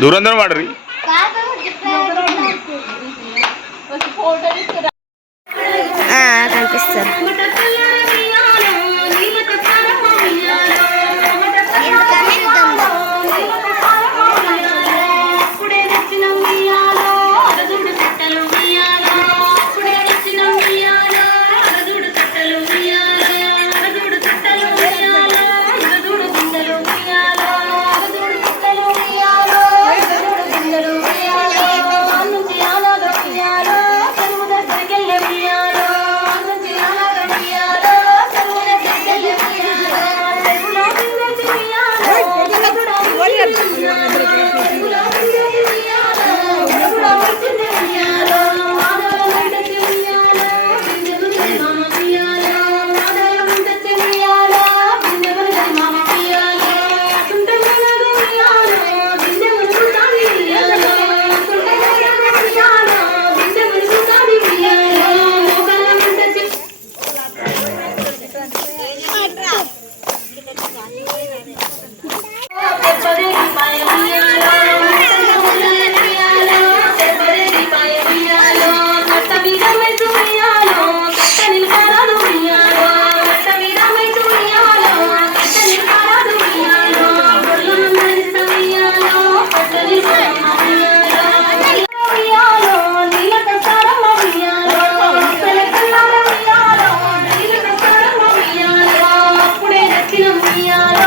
దూరం దూరం పడరి కనిపిస్తారు Maria.